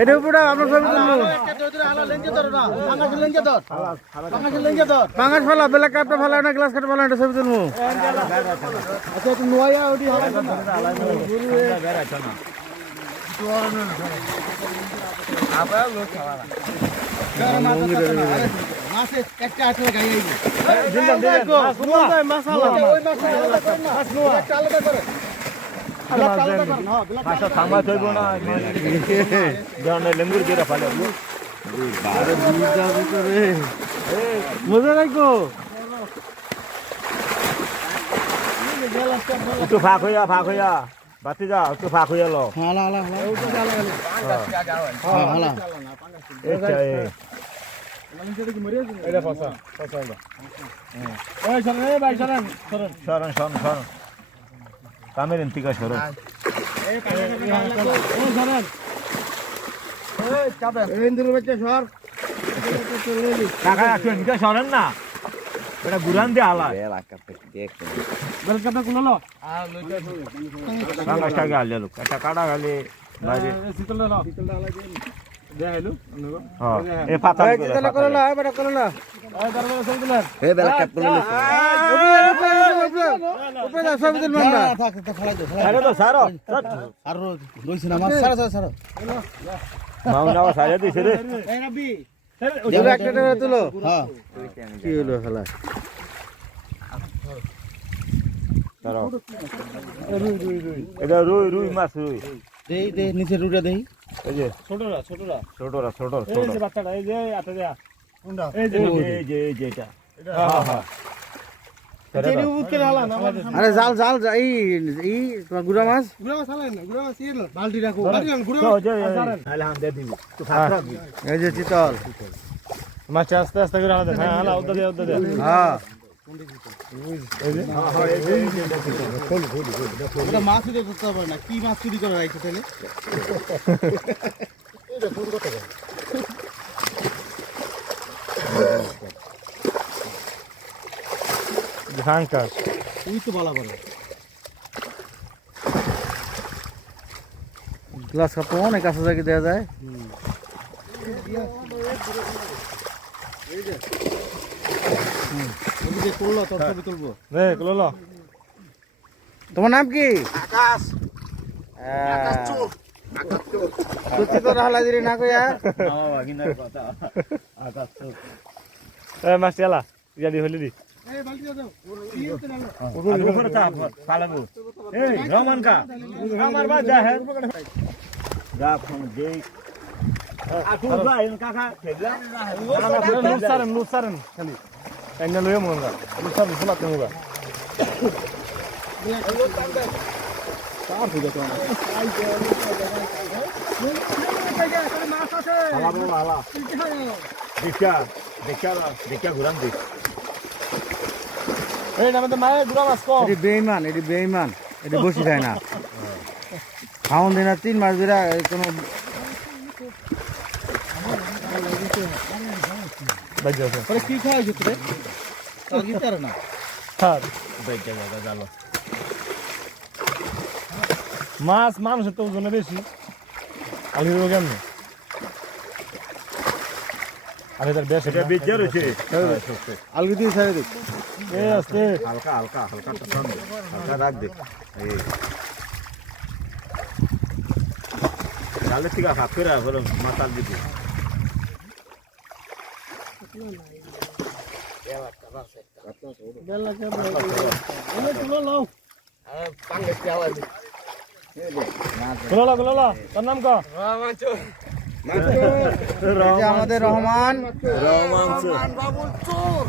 এটা উপরে আমরা সব পাঙ্গাস ফালা বেলা কাপটা ফালা না গ্লাস কাটা ফালা এটা সব তুলবো আচ্ছা একটু নোয়া ওটি মজা লাগবো একটু ফাঁক হইয়া বাতি যা একটু ফাঁক হইয়া লো কামের ইন্তিকা সরণ কাকা আসুন সরেন না এটা গুরান দিয়ে আলা কাঙ্গাসটাকে আলে লোক একটা কাটা গালে বাইরে এ পাতা করলা বেটা করলা তুলো কি হলো খেলা এটা রুই রুই মাছ রুই নিচে রুটা দেই এই যে ছোটরা ছোট এই যে বাচ্চাটা এই যে আটা দেয়া কোনটা এই যে এটা হ্যাঁ হ্যাঁ চেরি উঠকে হালা না আরে জাল জাল এই এই তোমার গুড়া মাছ হালাই না গুড়া মাছ এই বালতি রাখো বালতি গুড়া আলে হাম দে দিবি তুই ফাঁক রাখবি এই যে চিতল মাছ আস্তে আস্তে করে হালা দে হ্যাঁ হালা উদ্দা দে হ্যাঁ এটা মাছ চুরি করতে পারে না কি মাছ চুরি করে রাখছে তাহলে ধানকাশ তুই তো বলা পারে গ্লাস কাপ অনেক কাছে জায়গায় দেওয়া যায় করলো তোর ছবি তুলবো তোমার নাম কি আকাশ সত্যি তো হালাই দিলি না কইয়া মাছ চালা ইয়াদি হলি দি আমার বাদ যা হ্যাঁ যা ফোন দে আটু ভাই কাকা খেলা নুসারেন খালি এঙ্গেল হয়ে মন গা নুসারেন ফুলা তুমি গা কার ফুলা তো হালা দেখা ঘুরান দে এই নামে তো মায়ে গুড়া মাছ কম এটি বেইমান এটি বসি যায় না খাওন দিন 3 মাস ধরে কোনো পরে কি খাওয়া যেত রে তার কি তার না স্যার বেজা জায়গা জালো মাছ মানুষের তো ওজন বেশি আলু রোগ কেমন আরে তার বেশ এটা বেজা রয়েছে আলগি দিয়ে ছেড়ে দিক এই আস্তে হালকা টান দে হালকা রাখ দে এই ডালে থেকে হাত করে হলো মাথাল দিবি বেলা কে বলে তুলো লাও পাঙ্গে চাওয়া তুলো লা তার নাম কা আমাদের রহমান বাবুল চোর